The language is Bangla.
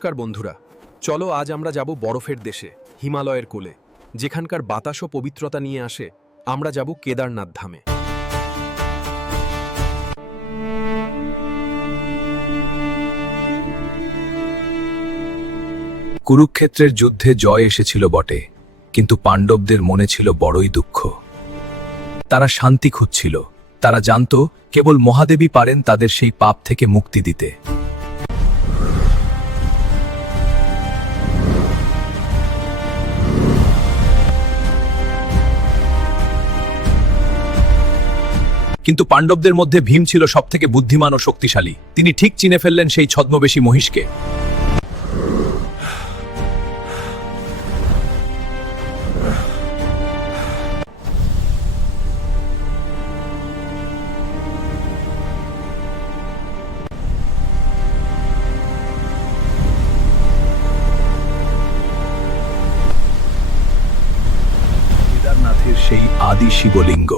নমস্কার বন্ধুরা। চলো আজ আমরা যাব বরফের দেশে, হিমালয়ের কোলে। যেখানকার বাতাস ও পবিত্রতা নিয়ে আসে, আমরা যাব কেদারনাথ ধামে। কুরুক্ষেত্রের যুদ্ধে জয় এসেছিল বটে, কিন্তু পাণ্ডবদের মনে ছিল বড়ই দুঃখ। তারা শান্তি খুঁজছিল, তারা জানত কেবল মহাদেবী পারেন তাদের সেই পাপ থেকে মুক্তি দিতে। কিন্তু পাণ্ডবদের মধ্যে ভীম ছিল সবথেকে বুদ্ধিমান ও শক্তিশালী। তিনি ঠিক চিনে ফেললেন সেই ছদ্মবেশী মহিষকে। সেই আদি শিবলিঙ্গ